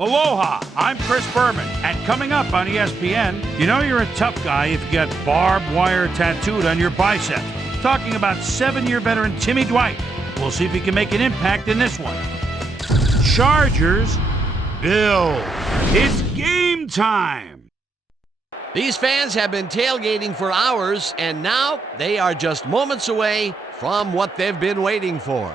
Aloha, I'm Chris Berman, and coming up on ESPN, you know you're a tough guy if you got barbed wire tattooed on your bicep. Talking about 7-year veteran Timmy Dwight. We'll see if he can make an impact in this one. Chargers, Bills. It's game time. These fans have been tailgating for hours, and now they are just moments away from what they've been waiting for.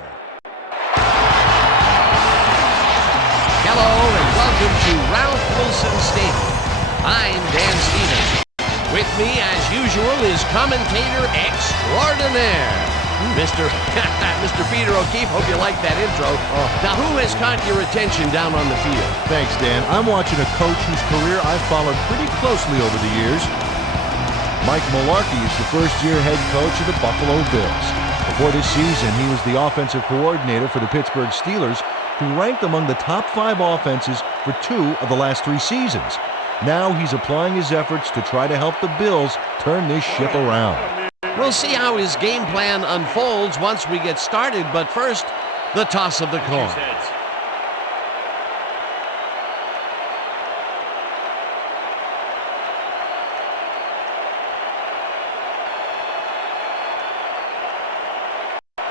Hello and welcome to Ralph Wilson Stadium. I'm Dan Stevens. With me, as usual, is commentator extraordinaire, Mr. Peter O'Keefe. Hope you like that intro. Now, who has caught your attention down on the field? Thanks, Dan. I'm watching a coach whose career I've followed pretty closely over the years. Mike Mularkey is the first-year head coach of the Buffalo Bills. Before this season, he was the offensive coordinator for the Pittsburgh Steelers, who ranked among the top 5 offenses for 2 of the last 3 seasons. Now he's applying his efforts to try to help the Bills turn this ship around. We'll see how his game plan unfolds once we get started, but first, the toss of the coin.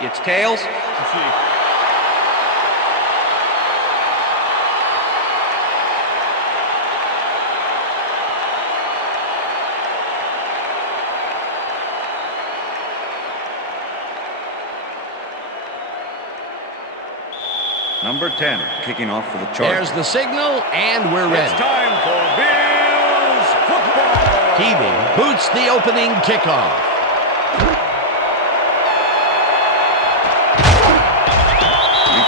It's tails. Number 10, kicking off for the Chargers. There's the signal, and we're ready. It's time for Bills football. Keating boots the opening kickoff.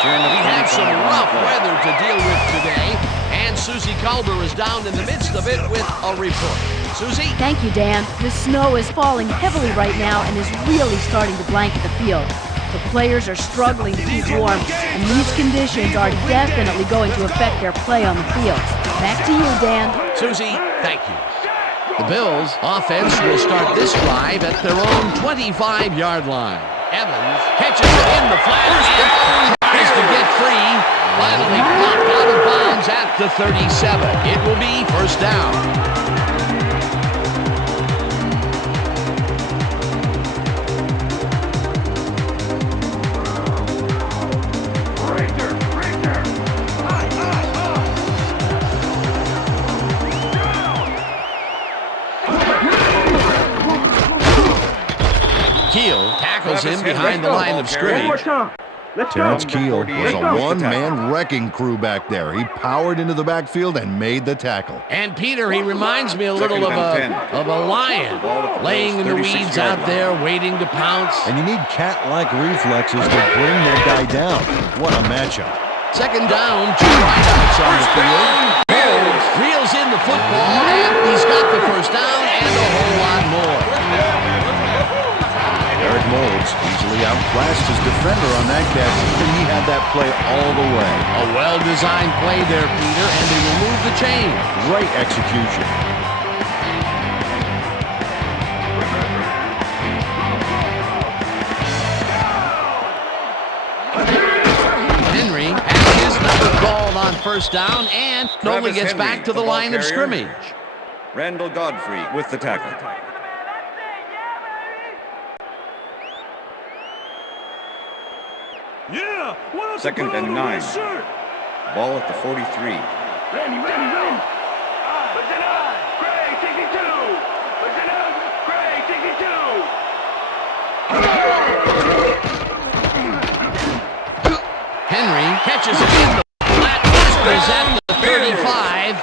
We have some rough weather to deal with today, and Susie Culber is down in the midst of it with a report. Susie? Thank you, Dan. The snow is falling heavily right now and is really starting to blanket the field. The players are struggling to keep warm, and these conditions are definitely going to affect their play on the field. Back to you, Dan. Susie, thank you. The Bills' offense will start this drive at their own 25-yard line. Evans catches it in the flat and tries to get free. Finally knocked out of bounds at the 37. It will be first down. Keel tackles him behind the line of scrimmage. Terrence Keel was a one-man wrecking crew back there. He powered into the backfield and made the tackle. And Peter, he reminds me a little of a lion laying in the weeds out there waiting to pounce. And you need cat-like reflexes to bring that guy down. What a matchup. Second down, 2 wideouts on the field. Holmes reels in the football, and he's got the first down and a whole lot more. Eric Moulds easily outclassed his defender on that catch, and he had that play all the way. A well-designed play there, Peter, and they will move the chain. Great execution. Henry has his number called on first down and only gets back to the line of scrimmage. Randall Godfrey with the tackle. Second and 9. Ball at the 43. Ready. Listen up. Gray, 62. Listen up. Gray, 62. Henry catches it in the flat. Whispers at the 35.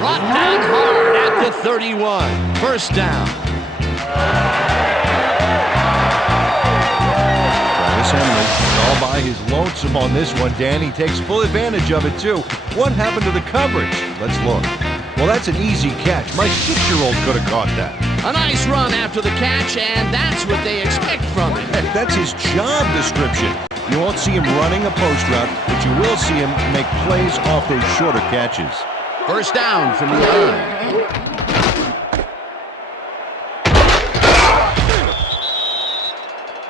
Brought down hard at the 31. First down. Henry all by his lonesome on this one, Dan. He takes full advantage of it, too. What happened to the coverage? Let's look. Well, that's an easy catch. My 6-year-old could have caught that. A nice run after the catch, and that's what they expect from him. That's his job description. You won't see him running a post route, but you will see him make plays off those shorter catches. First down from the line.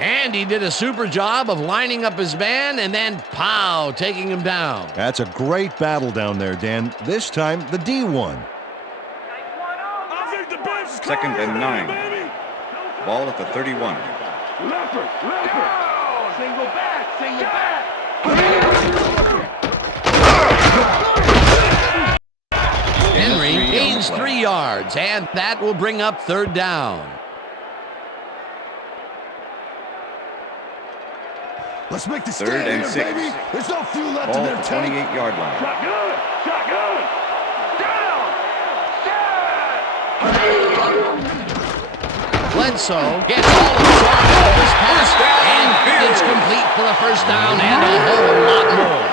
And he did a super job of lining up his man and then, pow, taking him down. That's a great battle down there, Dan. This time, the D won. Second and 9. Ball at the 31. Leopard. Single back. Henry gains 3 yards, and that will bring up third down. Let's make the Third and 6. baby. There's no fuel left Ball in at their the tank. 28-yard line. Shotgun. Down. Bledsoe gets all of his arms out of this pass, and it's complete for a first down and a whole lot more.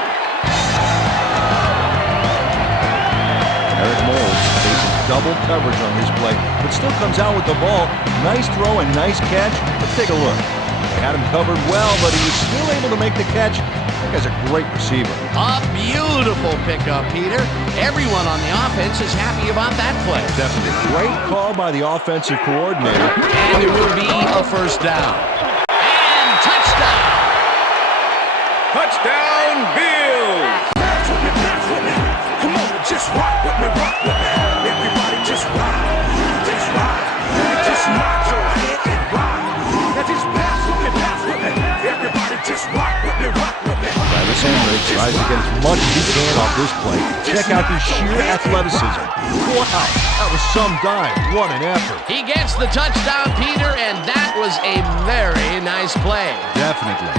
Eric Moles faces double coverage on this play, but still comes out with the ball. Nice throw and nice catch. Let's take a look. They had him covered well, but he was still able to make the catch. That guy's a great receiver. A beautiful pickup, Peter. Everyone on the offense is happy about that play. Definitely. Great call by the offensive coordinator. And it will be a first down. And touchdown! Touchdown, Bills! Come on, just rock with me. Everybody just rock. Just rock. Just nod your head and rock. Now just pass with me. Everybody just rock with me. Travis Henry tries to get as much as he can off this play. Check out the sheer athleticism. Wow, that was some dive. What an effort. He gets the touchdown, Peter, and that was a very nice play. Definitely.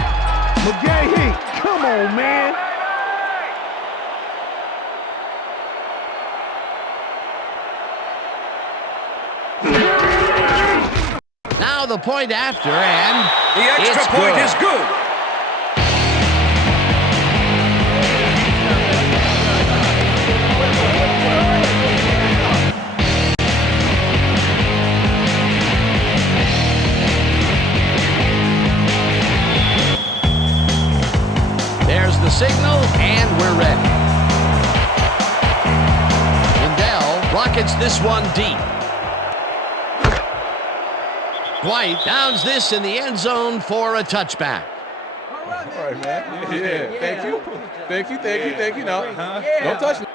McGahee, come on, man. Now the point after, and The extra it's point good. is good. There's the signal, and we're ready. Lindell rockets this one deep. Dwight downs this in the end zone for a touchback. All right, man. Yeah. Thank you. No, don't touch me.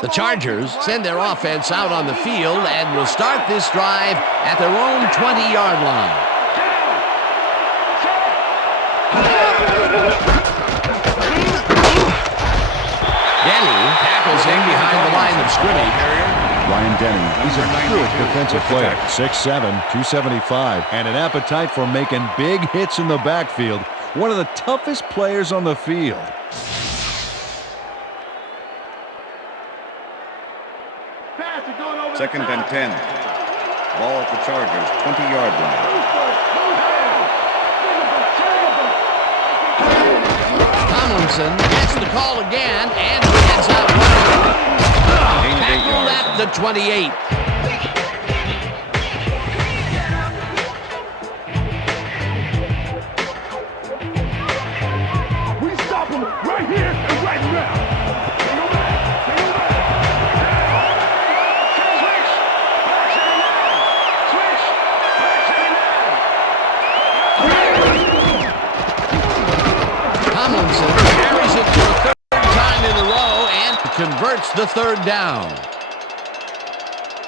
The Chargers send their offense out on the field and will start this drive at their own 20-yard line. Denny tackles him behind the line of scrimmage. Ryan Denny, he's a good defensive player. 6'7", 275, and an appetite for making big hits in the backfield. One of the toughest players on the field. Second and 10. Ball at the Chargers, 20-yard line. Tomlinson gets the call again, and he heads out running. Tackled at the 28. We stop him right here and right now. Tomlinson carries it to a third time in a row and converts the third down.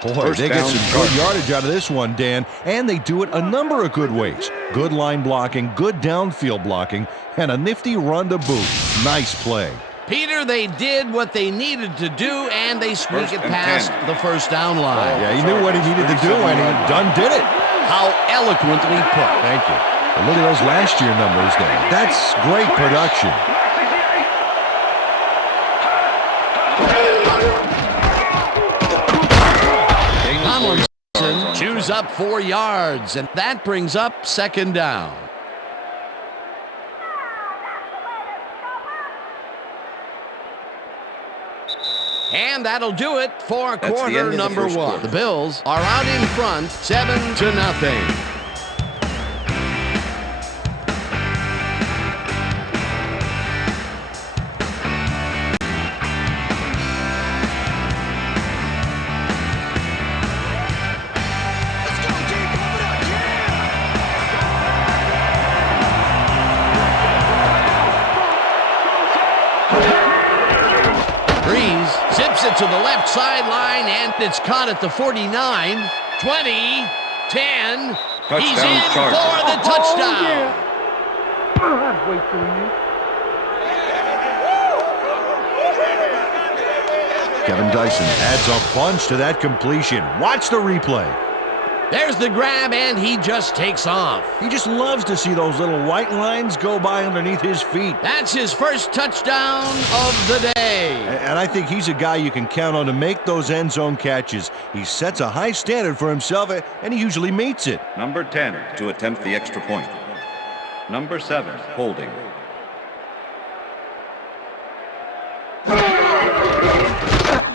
Boy, First they get down, some good Chargers. yardage out of this one, Dan, and they do it a number of good ways. Good line blocking, good downfield blocking, and a nifty run to boot. Nice play. Peter, they did what they needed to do, and they squeak First it and past 10. the first down line. Yeah, he knew what he needed to do, and he done did it. How eloquently put. Thank you. But look at those last year numbers there. That's great production. Tomlinson chews up 4 yards, and that brings up second down. And that'll do it for That's the quarter end of the number first 1. quarter. The Bills are out in front, 7-0. it to the left sideline, and it's caught at the 49, 20, 10. He's in Chargers. for the touchdown. Kevin Dyson adds a punch to that completion. Watch the replay. There's the grab, and he just takes off. He just loves to see those little white lines go by underneath his feet. That's his first touchdown of the day. And I think he's a guy you can count on to make those end zone catches. He sets a high standard for himself, and he usually meets it. Number 10 to attempt the extra point. Number 7, holding.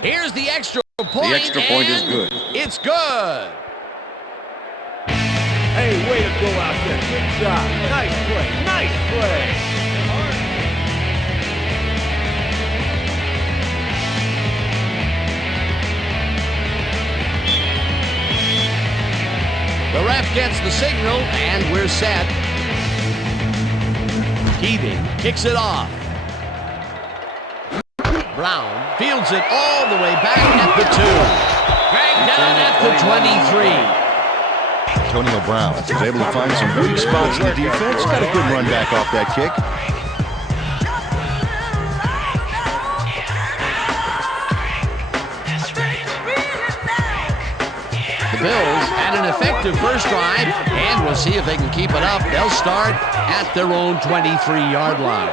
Here's the extra point. The extra point is good. It's good. Hey, way to go out there. Good job. Nice play. Nice play. The ref gets the signal, and we're set. Keating kicks it off. Brown fields it all the way back at the 2. Dragged down at the 23. Antonio Brown was able to find some weak spots in the defense. Got a good run back off that kick. The Bills had an effective first drive, and we'll see if they can keep it up. They'll start at their own 23-yard line.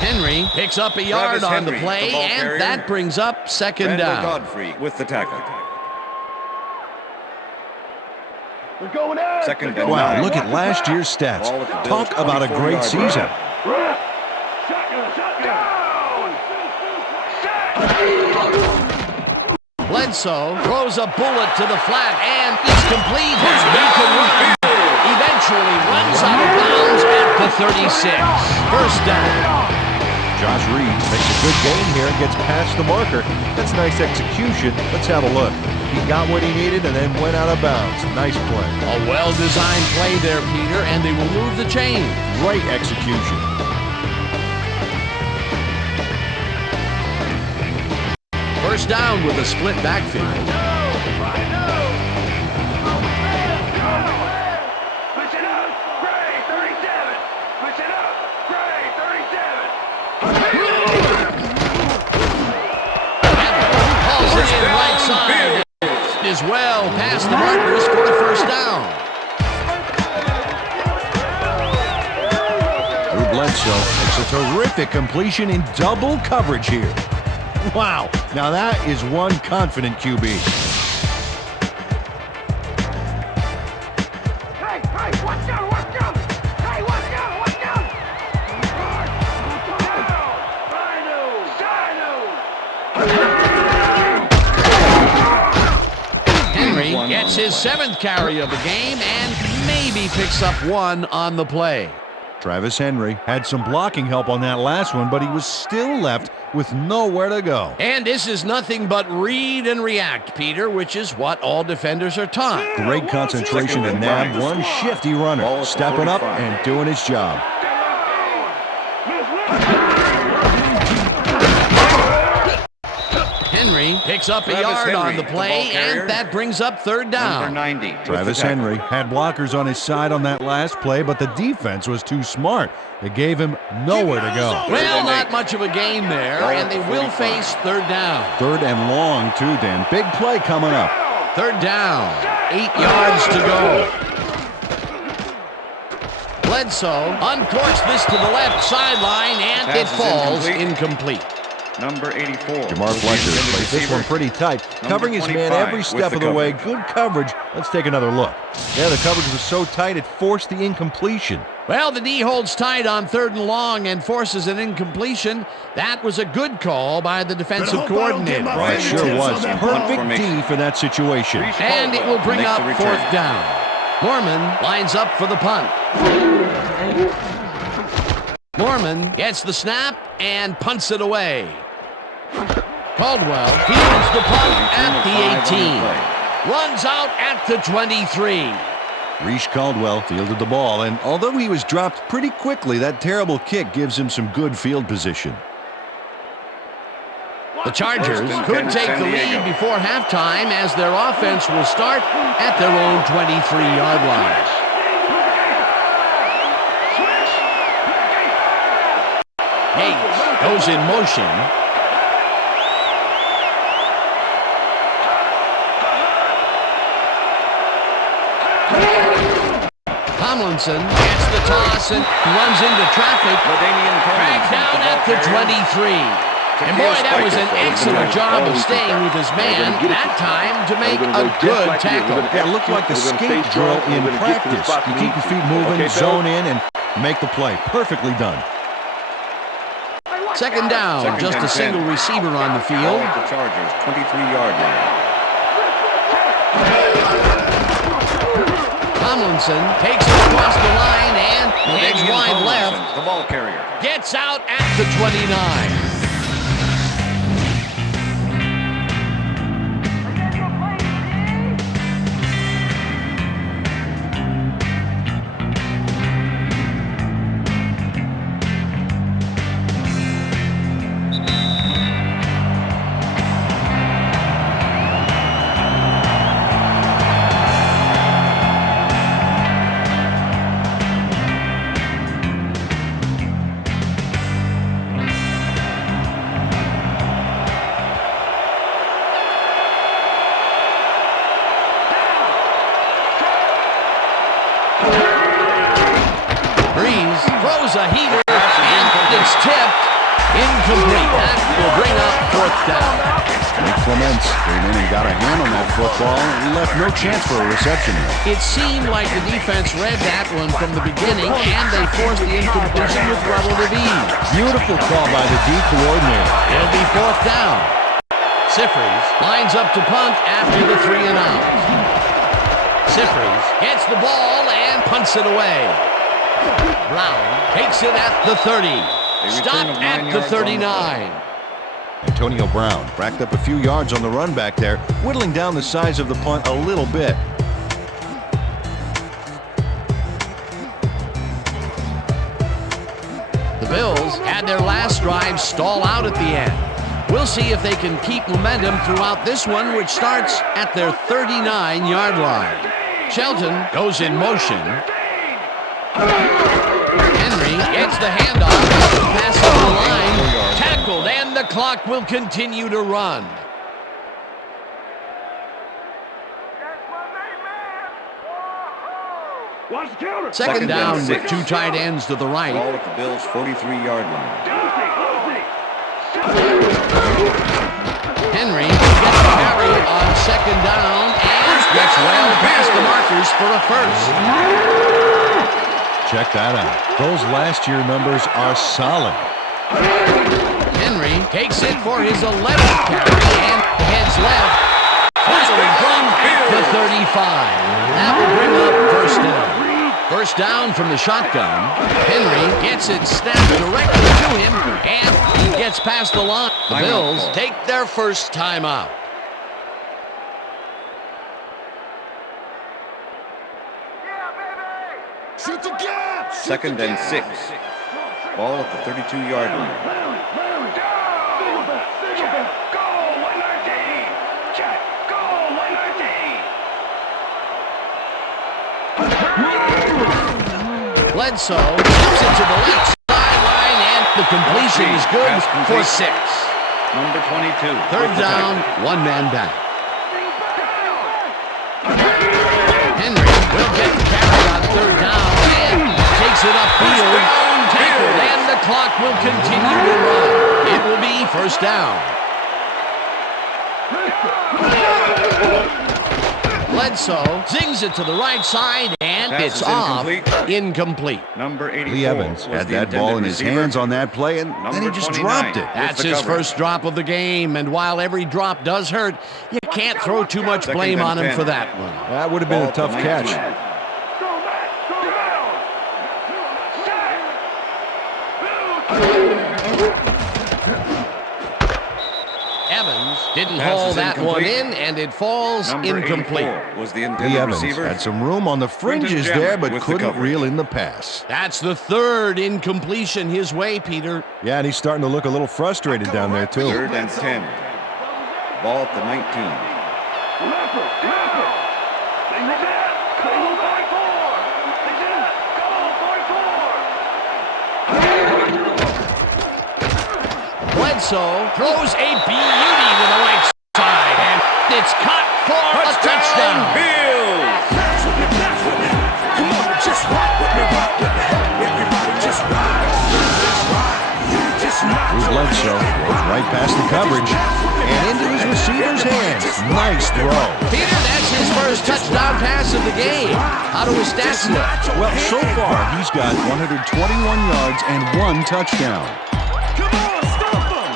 Henry picks up a yard Travis on the Henry, play, the ball and carrier. that brings up second Randall down. Godfrey with the tackle. We're going out. Second and Wow, 9. look at last year's stats. Ball at the Bills' Talk about a great 24-yard season. line. Shotgun, shotgun. Bledsoe throws a bullet to the flat, and it's complete. He can run. Eventually runs out of bounds at the 36. First down. Josh Reed makes a good game here and gets past the marker. That's nice execution. Let's have a look. He got what he needed and then went out of bounds. Nice play. A well-designed play there, Peter, and they will move the chain. Great execution. First down with a split backfield. Push it up. Gray, 37. Push it up. Gray, 37. Hauls it in right side. Is well past the markers for the first down. Drew Bledsoe makes a terrific completion in double coverage here. Wow, now that is one confident QB. Hey, watch out, watch out. Hey, watch out, watch out. Henry gets his 7th carry of the game and maybe picks up one on the play. Travis Henry had some blocking help on that last one, but he was still left with nowhere to go. And this is nothing but read and react, Peter, which is what all defenders are taught. Great concentration to nab one shifty runner, stepping up and doing his job. Henry picks up a Travis yard Henry, on the the play, ball carrier. and that brings up third down. Number 90. Travis Henry had blockers on his side on that last play, but the defense was too smart. It gave him nowhere to go. Well, not much of a gain there, and they will face third down. Third and long, too, Dan. Big play coming up. Third down, 8 yards to go. Bledsoe uncorks this to the left sideline, and it Pass is falls incomplete. incomplete. Number 84. Jamar Fletcher plays this one pretty tight, covering his man 25 every step with of the the way. coverage. Good coverage. Let's take another look. Yeah, the coverage was so tight it forced the incompletion. Well, the D holds tight on third and long and forces an incompletion. That was a good call by the defensive coordinator. Right, sure was. Perfect formation. D for that situation. And it will bring Makes up the return. fourth down. Norman lines up for the punt. Norman gets the snap and punts it away. Caldwell fields the punt at the 18. Runs out at the 23. Reese Caldwell fielded the ball, and although he was dropped pretty quickly, that terrible kick gives him some good field position. The Chargers could take the lead before halftime as their offense will start at their own 23-yard line. Gates goes in motion. Tomlinson gets the toss and runs into traffic. Dragged down at the 23. And boy, that was an excellent job of staying with his man that time to make a good tackle. Yeah, it looked like a skate drill in practice. You keep your feet moving, zone in, and make the play. Perfectly done. Second down, just a single receiver on the field. The Chargers, 23-yard line. Tomlinson takes it across the line and heads wide left. The ball carrier. Gets out at the 29. Throws a heater, and it's tipped. Incomplete. That will bring up fourth down. Nick Clements came in and got a hand on that football and left no chance for a reception. It seemed like the defense read that one from the beginning, and they forced the incompletion with relative ease. Beautiful call by the D coordinator. It'll be fourth down. Sifries lines up to punt after the 3 and out. Sifries gets the ball and punts it away. Brown takes it at the 30. Stopped at the 39. Antonio Brown racked up a few yards on the run back there, whittling down the size of the punt a little bit. The Bills had their last drive stall out at the end. We'll see if they can keep momentum throughout this one, which starts at their 39-yard line. Shelton goes in motion. Henry gets the handoff, passes the line, tackled, and the clock will continue to run. Second down with 2 tight ends to the right. Ball at the Bills' 43-yard line. Henry gets the carry on second down and gets well past the markers for a first. Check that out. Those last year numbers are solid. Henry takes it for his 11th carry and heads left. Firing from the 35. That will bring up first down. First down from the shotgun. Henry gets it snapped directly to him, and he gets past the line. The Bills take their first timeout. Shoot the gap! Second and 6. Ball at the 32-yard line. Bledsoe keeps it to the left sideline, and the completion is good for 6. Number 22. Third down, one man back. Henry will get the carry on third down and takes it upfield. Tackled, and the clock will continue to run. It will be first down. Bledsoe zings it to the right side, and Pass it's is off. incomplete. Incomplete. Number 84. Lee Evans was had the that ball in intended his receiver. hands on that play, and then he just 29 dropped it. That's the his coverage. first drop of the game, and while every drop does hurt, you can't throw too much Second blame and on him 10. for that one. That would have been a tough Ball catch. 19. Evans Didn't Pass haul is that one incomplete. in, and it falls Number incomplete. 84 was the Lee intended Evans receiver. had some room on the fringes Jammer there, but with the couldn't coverage. reel in the pass. That's the third incompletion his way, Peter. Yeah, and he's starting to look a little frustrated down there, too. 3rd and 10. Ball at the 19. Leopard. Single back. Single 44. Bledsoe throws a beauty to the right side, and it's caught for a touchdown. Bills! Pass with me. Come on, just rock with me. Everybody just ride. Just knock Drew your Bledsoe goes right past the coverage and into his receiver's hands. Nice throw. Peter, that's his first touchdown pass of the game. How do his stats look? Well, so far, he's got 121 yards and 1 touchdown. Come on, stop him.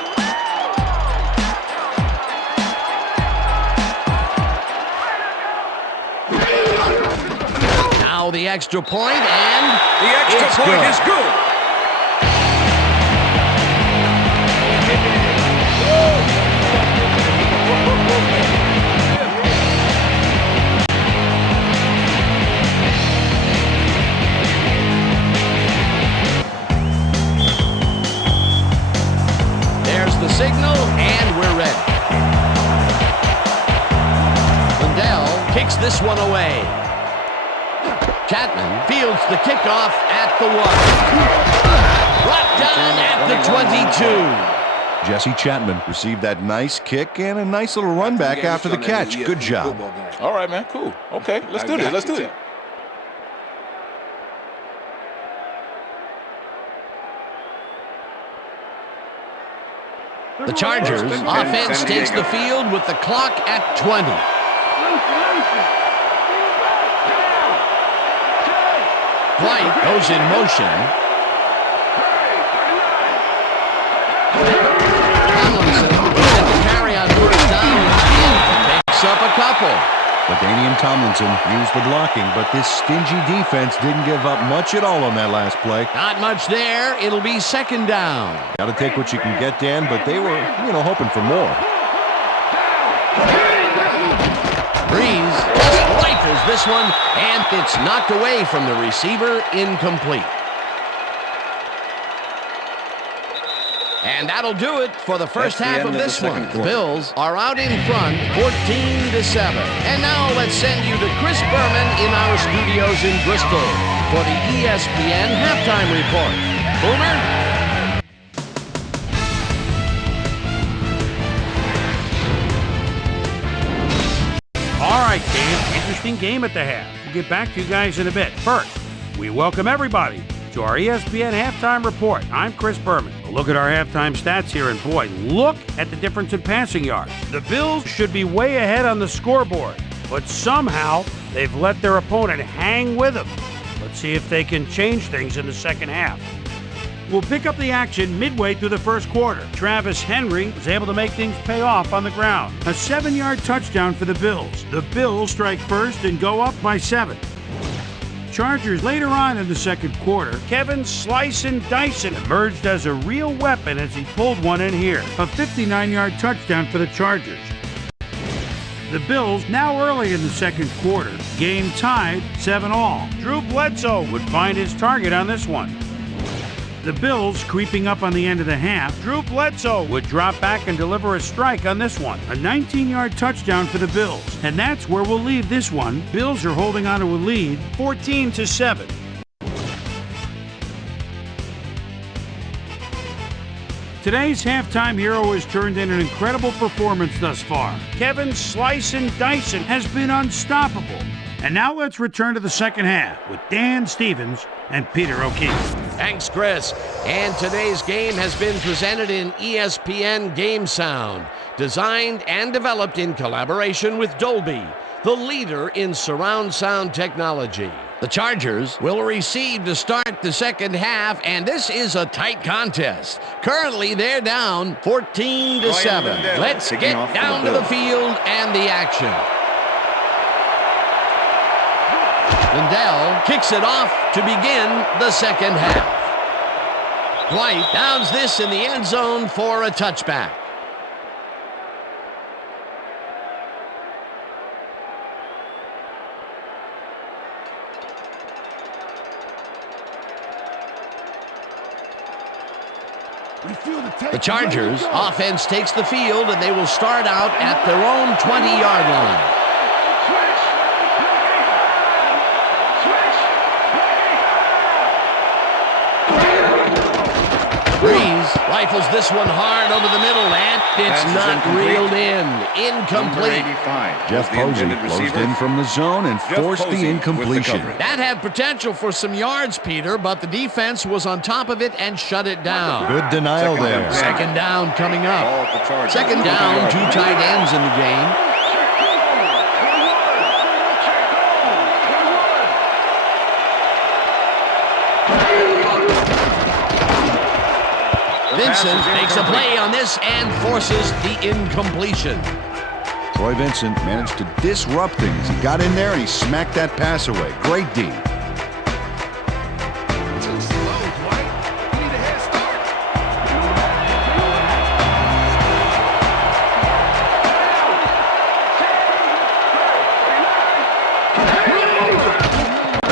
Now the extra point, and The extra it's point good. is good. There's the signal, and we're ready. Lindell kicks this one away. Chapman fields the kickoff at the 1. Brought down at the 22. Jesse Chapman received that nice kick and a nice little run back after the catch. Good job. All right, man. Cool. Okay, let's do this. Let's do it. The Chargers offense takes the field with the clock at 20. White goes in motion. Tomlinson looking to carry on first down and picks up a couple. LaDainian Tomlinson used the blocking, but this stingy defense didn't give up much at all on that last play. Not much there. It'll be second down. Got to take what you can get, Dan, but they were, hoping for more. Breeze rifles this one, and it's knocked away from the receiver, incomplete. And that'll do it for the first That's the half end of of the this second one. The quarter. Bills are out in front, 14-7. And now let's send you to Chris Berman in our studios in Bristol for the ESPN halftime report. Boomer? All right, Dave. Interesting game at the half. We'll get back to you guys in a bit. First, we welcome everybody to our ESPN halftime report. I'm Chris Berman. We'll look at our halftime stats here, and boy, look at the difference in passing yards. The Bills should be way ahead on the scoreboard, but somehow they've let their opponent hang with them. Let's see if they can change things in the second half. We'll pick up the action midway through the first quarter. Travis Henry was able to make things pay off on the ground. A 7-yard touchdown for the Bills. The Bills strike first and go up by 7. Chargers later on in the second quarter, Kevin Slice and Dyson emerged as a real weapon as he pulled one in here. A 59-yard touchdown for the Chargers. The Bills, now early in the second quarter, game tied 7-all. Drew Bledsoe would find his target on this one. The Bills creeping up on the end of the half. Drew Bledsoe would drop back and deliver a strike on this one. A 19-yard touchdown for the Bills. And that's where we'll leave this one. Bills are holding on to a lead, 14-7. Today's halftime hero has turned in an incredible performance thus far. Kevin Slice and Dyson has been unstoppable. And now let's return to the second half with Dan Stevens and Peter O'Keefe. Thanks, Chris. And today's game has been presented in ESPN Game Sound, designed and developed in collaboration with Dolby, the leader in surround sound technology. The Chargers will receive to start the second half, and this is a tight contest. Currently, they're down 14-7. Let's kicking get off for down the to the Bills. field and the action. Lindell kicks it off to begin the second half. White downs this in the end zone for a touchback. The Chargers offense takes the field, and they will start out at their own 20-yard line. Breeze rifles this one hard over the middle, and it's not reeled in. Incomplete. Jeff Posey closed in from the zone and forced the incompletion. That had potential for some yards, Peter, but the defense was on top of it and shut it down. Good denial there. Second down coming up. Second down, 2 tight ends in the game. Vincent makes a play on this and forces the incompletion. Troy Vincent managed to disrupt things. He got in there and he smacked that pass away. Great D. Too slow, Dwight. You need a head start.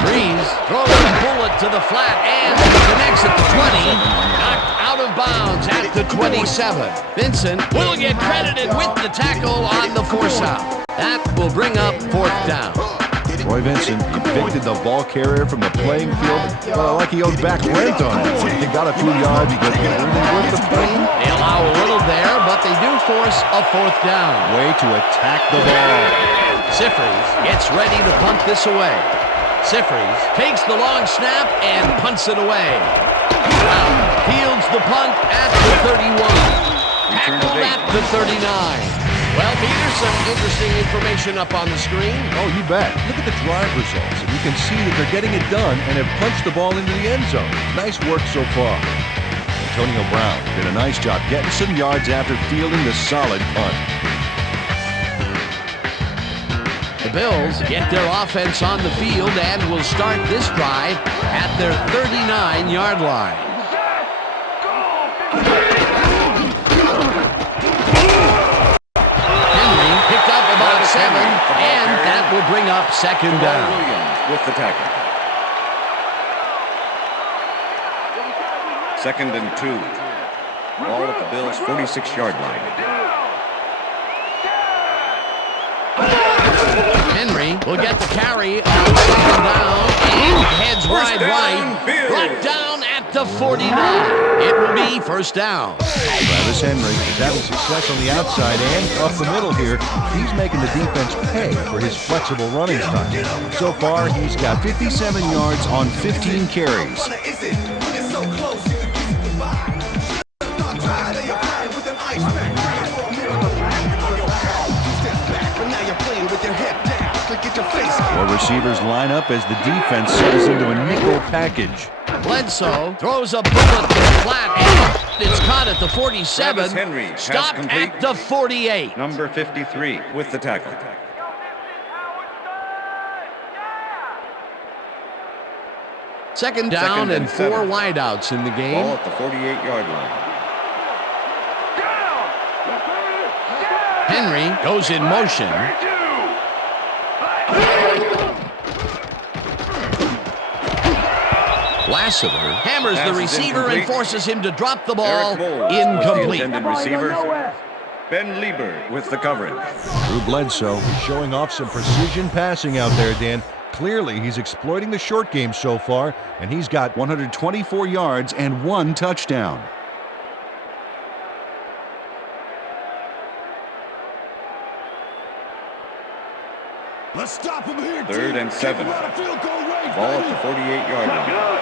Breeze throws a bullet to the flat and connects at the 20. Knocked out of bounds at the 27. Vincent will get credited with the tackle on the force out. That will bring up 4th down. Troy Vincent evicted the ball carrier from the playing field like he owed back rent on it. He got a few yards, but everything worth the pain. They allow a little there, but they do force a 4th down. Way to attack the ball. Siffrys gets ready to punt this away. Siffrys takes the long snap and punts it away. Brown fields the punt at the 31. Tackled at the 39. Well, Peter, some interesting information up on the screen. Oh, you bet. Look at the drive results, and you can see that they're getting it done and have punched the ball into the end zone. Nice work so far. Antonio Brown did a nice job getting some yards after fielding the solid punt. The Bills get their offense on the field and will start this drive at their 39-yard line. Henry picked up about 7, and that will bring up 2nd down. Williams with the tackle. 2nd and 2. Ball at the Bills' 46-yard line. Henry will get the carry on 2nd down and heads wide right. Brought down at the 49. It will be 1st down. Travis Henry is having success on the outside and up the middle here. He's making the defense pay for his flexible running style. So far, he's got 57 yards on 15 carries. Four receivers line up as the defense settles into a nickel package. Bledsoe throws a bullet to the flat, and it's caught at the 47. Henry stopped at the 48. Number 53 with the tackle. Second down and 4 wideouts in the game. Ball at the 48-yard line. Henry goes in motion. Lassiter hammers the receiver and forces him to drop the ball. Incomplete. Receiver. Ben Lieber with the coverage. Drew Bledsoe is showing off some precision passing out there, Dan. Clearly, he's exploiting the short game so far, and he's got 124 yards and 1 touchdown. Let's stop him here. 3rd and 7. Ball at the 48-yard line.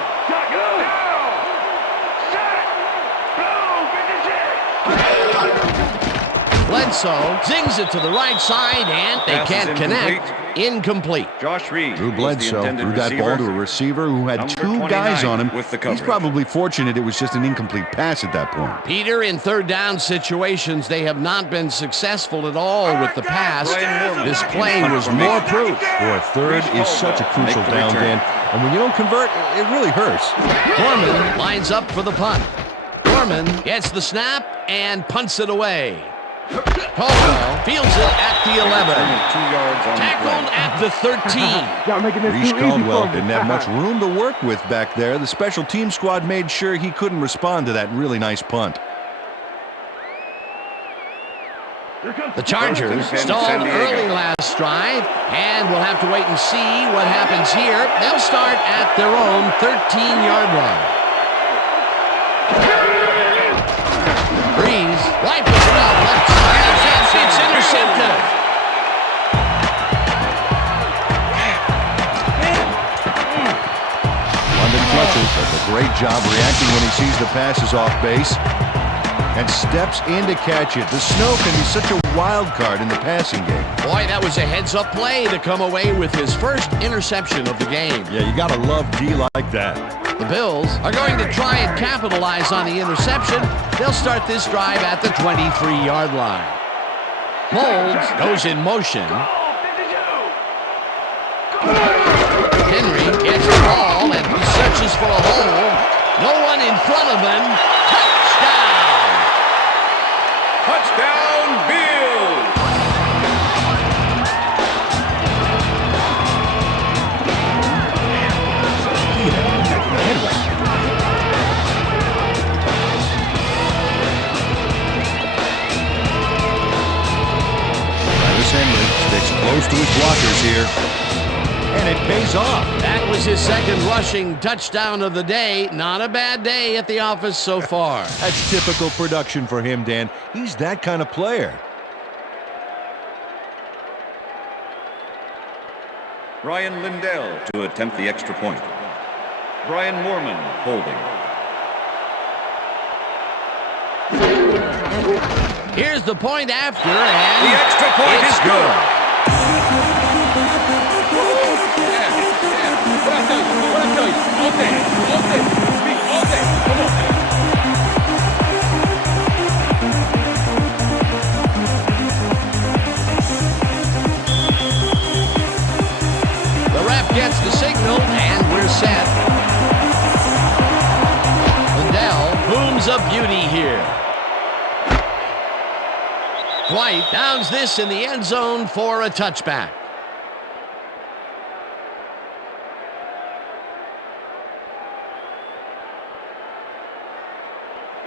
Bledsoe zings it to the right side, and they can't connect. Incomplete. Josh Reed. Drew Bledsoe threw that ball to a receiver who had 2 guys on him. He's probably fortunate it was just an incomplete pass at that point. Peter, in 3rd down situations, they have not been successful at all with the pass. This play was more proof. Boy, 3rd is such a crucial down, Dan. And when you don't convert, it really hurts. Gorman lines up for the punt. Gorman gets the snap and punts it away. Caldwell fields it at the 11. 2 yards on Tackled the at the 13. Y'all making this Reese too easy Caldwell for me. didn't have much room to work with back there. The special team squad made sure he couldn't respond to that really nice punt. The Chargers stalled early last drive, and we'll have to wait and see what happens here. They'll start at their own 13-yard line. Breeze wipes it out left side, and it's intercepted. London Fletcher does a great job reacting when he sees the passes off base and steps in to catch it. The snow can be such a wild card in the passing game. Boy, that was a heads-up play to come away with his first interception of the game. Yeah, you gotta love D like that. The Bills are going to try and capitalize on the interception. They'll start this drive at the 23-yard line. Molds goes in motion. Henry gets the ball and he searches for a hole. No one in front of him. Touchdown! Touchdown, Bills! Travis Henry sticks close to his blockers here, and it pays off. That was his second rushing touchdown of the day. Not a bad day at the office so far. That's typical production for him, Dan. He's that kind of player. Ryan Lindell to attempt the extra point. Brian Moorman holding. Here's the point after, and The extra point is good. What I tell you? All day. Speak, all day. Come on. the ref gets the signal, and we're set. Lindell booms a beauty here. White downs this in the end zone for a touchback.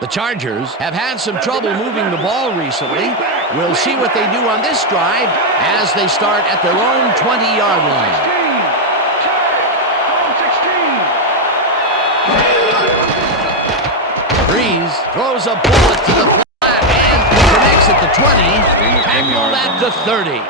The Chargers have had some trouble moving the ball recently. We'll see what they do on this drive as they start at their own 20-yard line. Breeze throws a bullet to the flat and connects at the 20, tackled at the 30.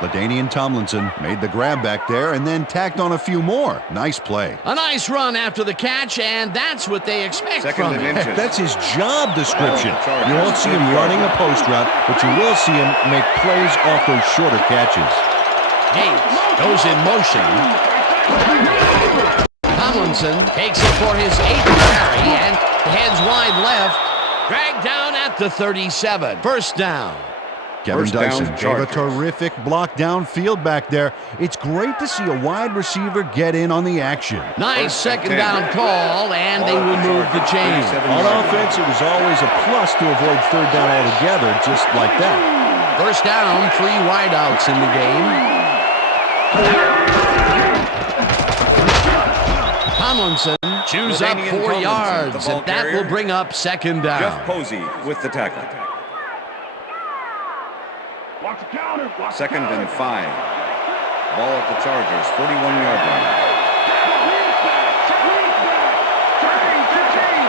LaDainian Tomlinson made the grab back there and then tacked on a few more. Nice play. A nice run after the catch, and that's what they expect Second from and him. inches. That's his job description. You won't see him running a post route, but you will see him make plays off those shorter catches. Gates goes in motion. Tomlinson takes it for his 8th carry and heads wide left. Dragged down at the 37. First down. Kevin First down, Dyson gave a Chargers. terrific block downfield back there. It's great to see a wide receiver get in on the action. Nice second down call, and they will move the chain. On offense, it was always a plus to avoid third down altogether, just like that. First down, 3 wideouts in the game. Tomlinson chews up LaDainian 4 Tomlinson, yards, the ball and that carrier. will bring up second Jeff down. Posey with the tackle. Watch the counter. Watch the Second counter. and 5. Ball at the Chargers, 41-yard line. Train 15.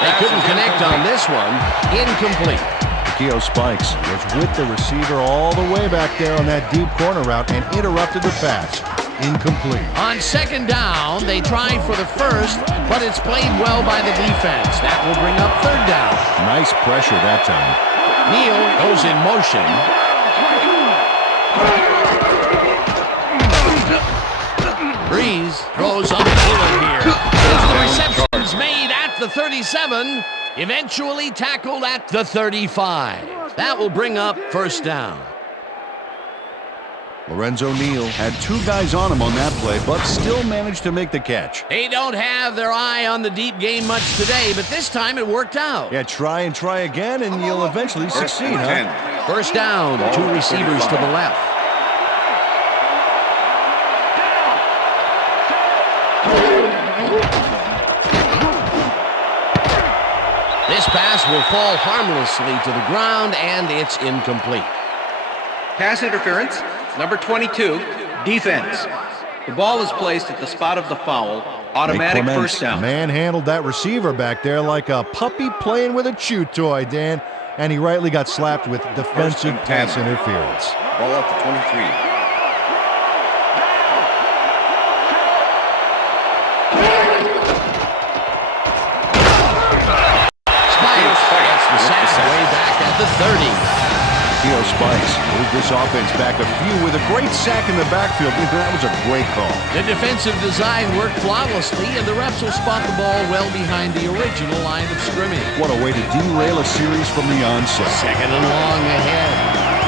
They couldn't connect on this one. Incomplete. Keo Spikes was with the receiver all the way back there on that deep corner route and interrupted the pass. Incomplete. On second down, they try for the first, but it's played well by the defense. That will bring up third down. Nice pressure that time. Neal goes in motion. Breeze throws on the bullet here. The reception's made at the 37, eventually tackled at the 35. That will bring up first down. Lorenzo Neal had two guys on him on that play, but still managed to make the catch. They don't have their eye on the deep game much today, but this time it worked out. Yeah, try and try again, and you'll eventually succeed, huh? First down, two receivers to the left. This pass will fall harmlessly to the ground, and it's incomplete. Pass interference, number 22, defense. The ball is placed at the spot of the foul. Automatic first down. Manhandled that receiver back there like a puppy playing with a chew toy, Dan. And he rightly got slapped with defensive pass interference. Ball up to 23. Way back at the 30. Theo Spikes moved this offense back a few with a great sack in the backfield. That was a great call. The defensive design worked flawlessly, and the refs will spot the ball well behind the original line of scrimmage. What a way to derail a series from the onset. Second and long ahead.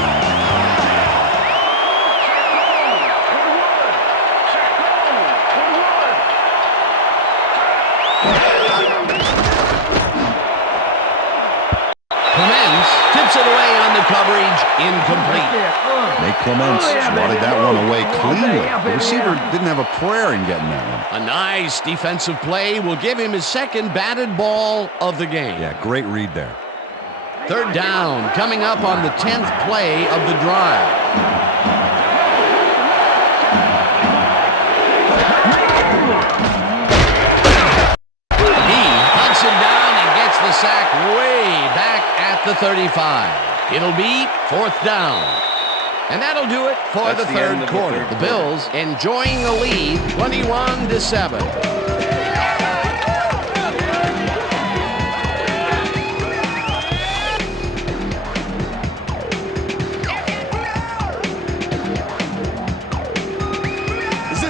Tips it away on the coverage, incomplete. Nate Clements swatted that one away cleanly. The receiver didn't have a prayer in getting that one. A nice defensive play will give him his second batted ball of the game. Yeah, great read there. Third down, coming up on the 10th play of the drive. He hunts him down and gets the sack way back at the 35. It'll be fourth down. And that'll do it for the third quarter. The Bills enjoying the lead 21-7.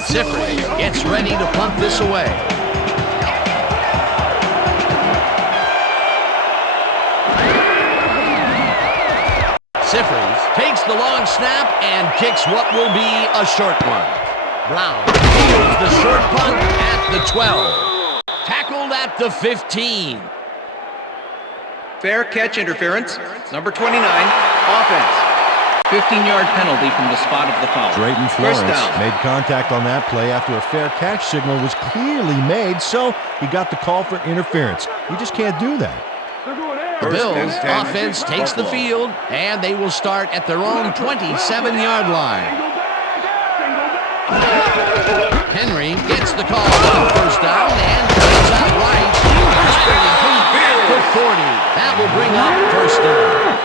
Zipper gets ready to punt this away. Siffers takes the long snap and kicks what will be a short one. Brown fields the short punt at the 12. Tackled at the 15. Fair catch interference, number 29, offense. 15-yard penalty from the spot of the foul. Drayton Florence made contact on that play after a fair catch signal was clearly made, so he got the call for interference. You just can't do that. The Bills offense takes the field, and they will start at their own 27-yard line. Henry gets the call on first down and plays out right. For 40. That will bring up first down.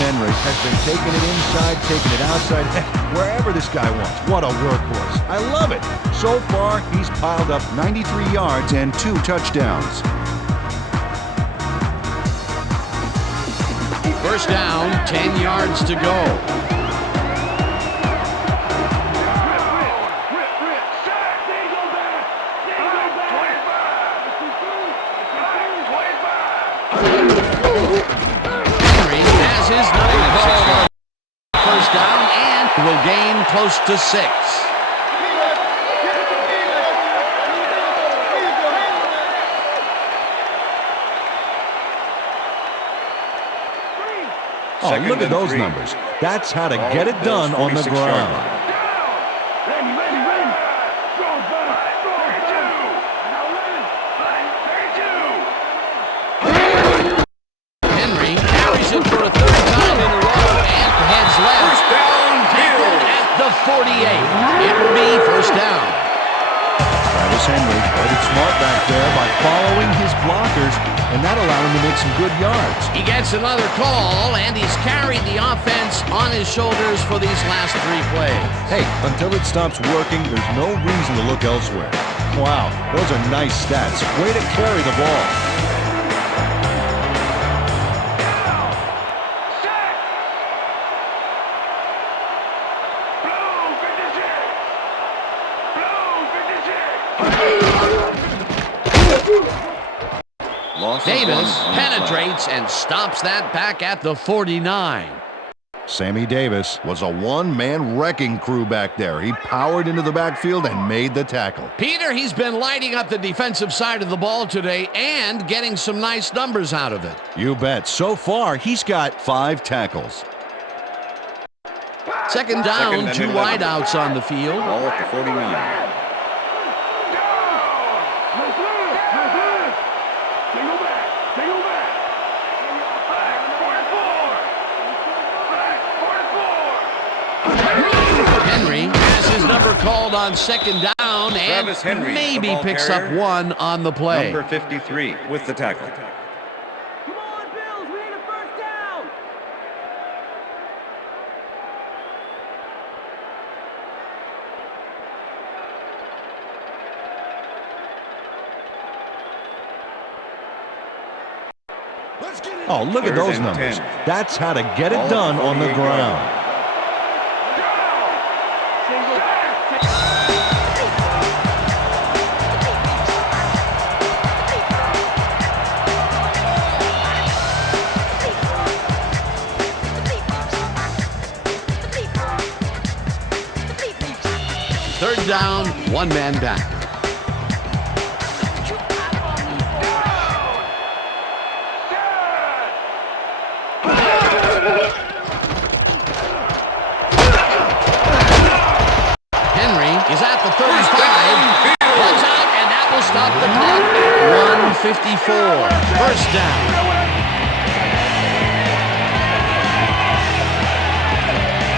Henry has been taking it inside, taking it outside, wherever this guy wants. What a workhorse. I love it. So far, he's piled up 93 yards and 2 touchdowns. First down, 10 yards to go. First down and will gain close to 6. Oh, look at those numbers. That's how to get it done on the ground. Henry carries it for a third time in a row and heads left. First down, Tackled at the 48. It will be first down. Travis Henry played it smart back there by following his blockers, and that allowed him to make some good yards. He gets another call, and he's carried the offense on his shoulders for these last 3 plays. Hey, until it stops working, there's no reason to look elsewhere. Wow, those are nice stats. Way to carry the ball. Loss of Davis one on the penetrates and stops that back at the 49. Sammy Davis was a one-man wrecking crew back there. He powered into the backfield and made the tackle. Peter, he's been lighting up the defensive side of the ball today and getting some nice numbers out of it. You bet. So far, he's got 5 tackles. Second down, and 2 11. wideouts on the field. Ball at the 49. Henry has his number called on second down and Travis Henry, maybe the ball picks carrier. up 1 on the play. Number 53 with the tackle. Come on, Bills, we need a first down. Oh, look at those and numbers. 10. That's how to get it Ball at done the on the 48 ground. Third down, 1 man back. Henry is at the 35. Runs out, and that will stop the clock at 1:54. First down.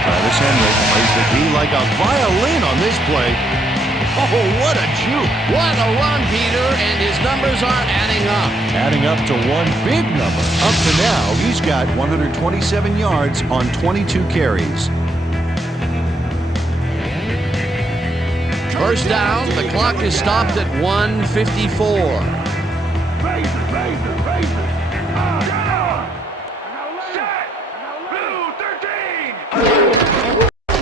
Travis Henry plays the D like a violin on this play. Oh, what a juke. What a run, Peter, and his numbers are adding up. Adding up to one big number. Up to now, he's got 127 yards on 22 carries. First down, the clock is stopped at 1:54.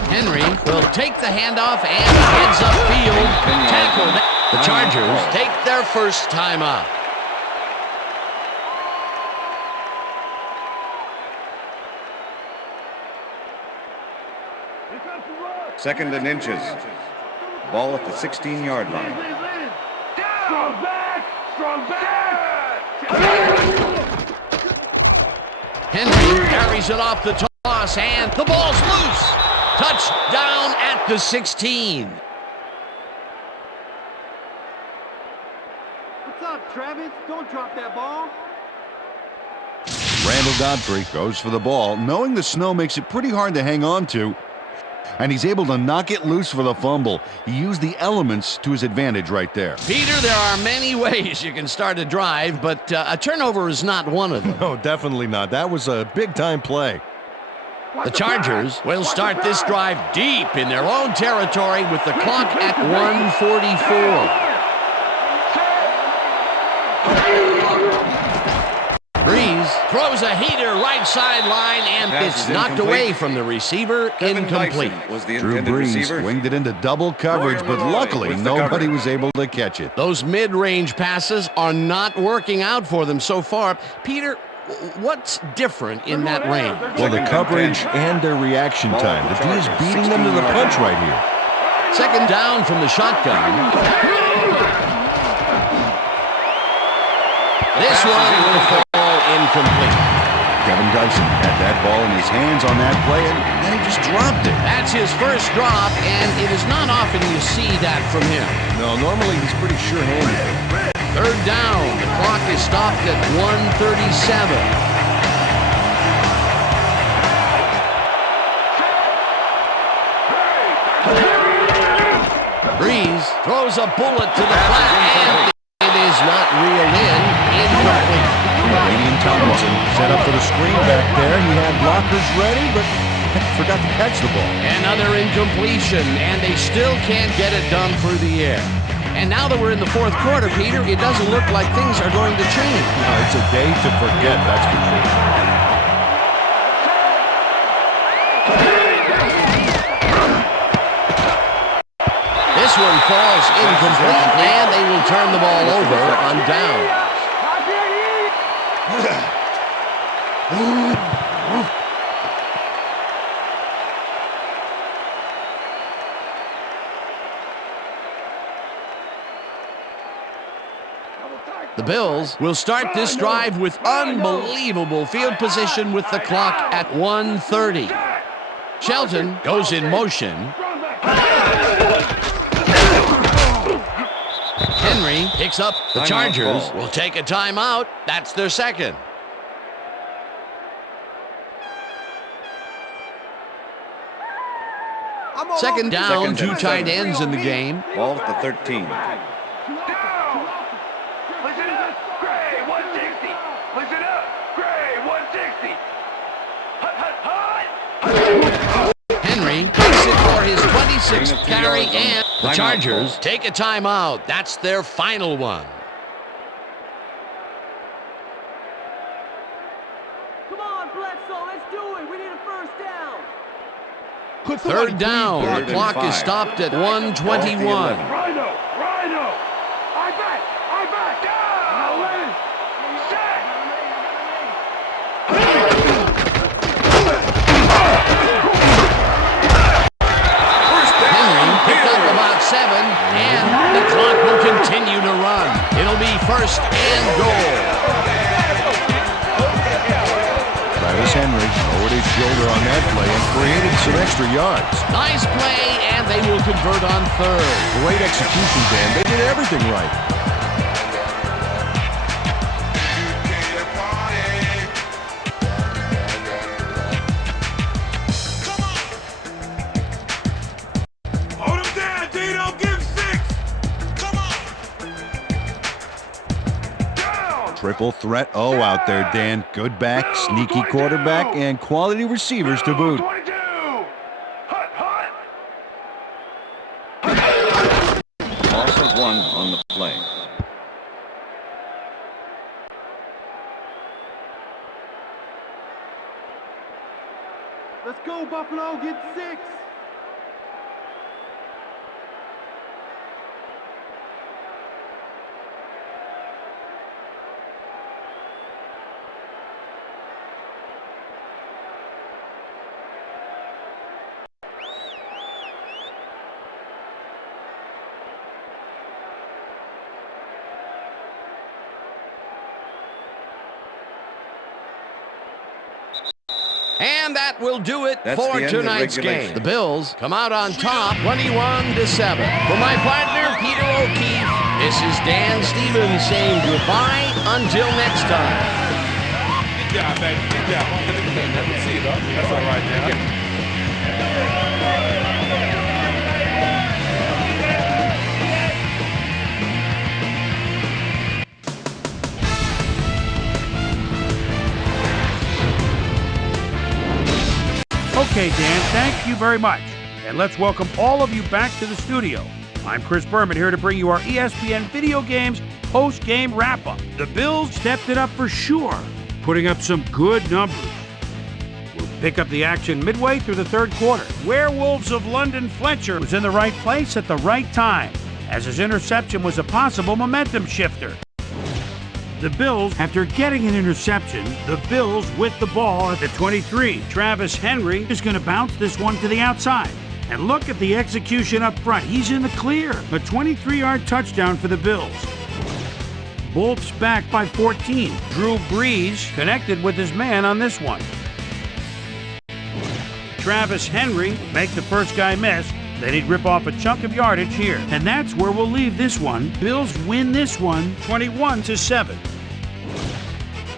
Henry will take the handoff and heads upfield. Tackled. The Chargers take their first timeout. Second and inches. Ball at the 16-yard line. Strong back! Strong back! Henry carries it off the toss, and the ball's loose. Touchdown at the 16. What's up, Travis? Don't drop that ball. Randall Godfrey goes for the ball, knowing the snow makes it pretty hard to hang on to, and he's able to knock it loose for the fumble. He used the elements to his advantage right there. Peter, there are many ways you can start a drive, but a turnover is not one of them. No, definitely not. That was a big-time play. The Chargers will start this drive deep in their own territory with the clock at 1:44. Breeze throws a heater right sideline, and Pass it's is knocked incomplete. away from the receiver. Kevin Incomplete. Dyson was the Drew intended Brees receiver. winged it into double coverage, but Roy luckily with the nobody coverage. was able to catch it. Those mid-range passes are not working out for them so far. Peter, what's different in that range? Well, the coverage and their reaction time. The D is beating them to the punch right here. Second down from the shotgun. This one will fall incomplete. Kevin Dyson had that ball in his hands on that play, and then he just dropped it. That's his first drop, and it is not often you see that from him. No, normally he's pretty sure-handed. Third down. The clock is stopped at 1:37. Breeze throws a bullet to the flat, and it is not reeled in. Incomplete. Damian Tomlinson set up for the screen back there. He had blockers ready, but forgot to catch the ball. Another incompletion, and they still can't get it done through the air. And now that we're in the fourth quarter, Peter, it doesn't look like things are going to change. It's a day to forget, that's for sure. This one falls incomplete, and they will turn the ball over on down. The Bills will start this drive with unbelievable field position with the clock at 1:30. Shelton goes in motion. Henry picks up. The Chargers will take a timeout. That's their second. Second down, two tight ends in the game. Ball at the 13. Listen up, Gray, 160. Listen up, Gray, 160. Hut, hut, hut. Henry takes it for his 26th carry, and the Chargers take a timeout. That's their final one. Come on, Bledsoe, let's do it. We need a first down. Third down. The clock is stopped at 1:21. Rhino, Rhino. I back, down. 11, set. Henry picked up about 7, and the clock will continue to run. It'll be first and goal. Travis Henry lowered his shoulder on that play and created some extra yards. Nice play, and they will convert on third. Great execution, Dan. They did everything right. Hold him down, Dino. Give him 6. Come on. Down. Triple threat O out there, Dan. Good back, sneaky quarterback, and quality receivers to boot. 22. Hut, hut. Loss of 1 on the play. Let's go, Buffalo. Get 6. And that will do it That's for the end of tonight's regulation. game. The Bills come out on top 21-7. For my partner, Peter O'Keefe, this is Dan Stevens saying goodbye until next time. Good job, baby. Good job. Let's see it, though. That's all right, man. Okay, Dan, thank you very much. And let's welcome all of you back to the studio. I'm Chris Berman here to bring you our ESPN Video Games post-game wrap-up. The Bills stepped it up for sure, putting up some good numbers. We'll pick up the action midway through the third quarter. Werewolves of London Fletcher was in the right place at the right time, as his interception was a possible momentum shifter. The Bills, after getting an interception, the Bills with the ball at the 23. Travis Henry is going to bounce this one to the outside. And look at the execution up front. He's in the clear. A 23-yard touchdown for the Bills. Bolts back by 14. Drew Brees connected with his man on this one. Travis Henry make the first guy miss. Then he'd rip off a chunk of yardage here. And that's where we'll leave this one. Bills win this one 21-7.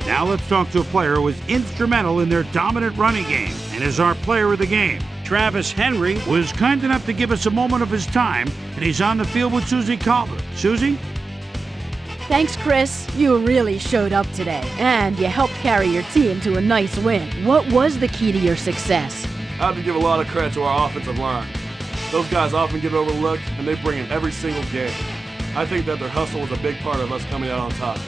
Now let's talk to a player who was instrumental in their dominant running game and is our player of the game. Travis Henry was kind enough to give us a moment of his time, and he's on the field with Susie Calvert. Susie? Thanks, Chris. You really showed up today, and you helped carry your team to a nice win. What was the key to your success? I have to give a lot of credit to our offensive line. Those guys often get overlooked, and they bring it every single game. I think that their hustle was a big part of us coming out on top.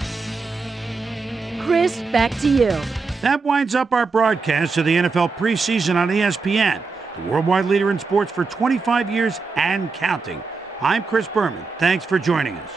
Chris, back to you. That winds up our broadcast of the NFL preseason on ESPN, the worldwide leader in sports for 25 years and counting. I'm Chris Berman. Thanks for joining us.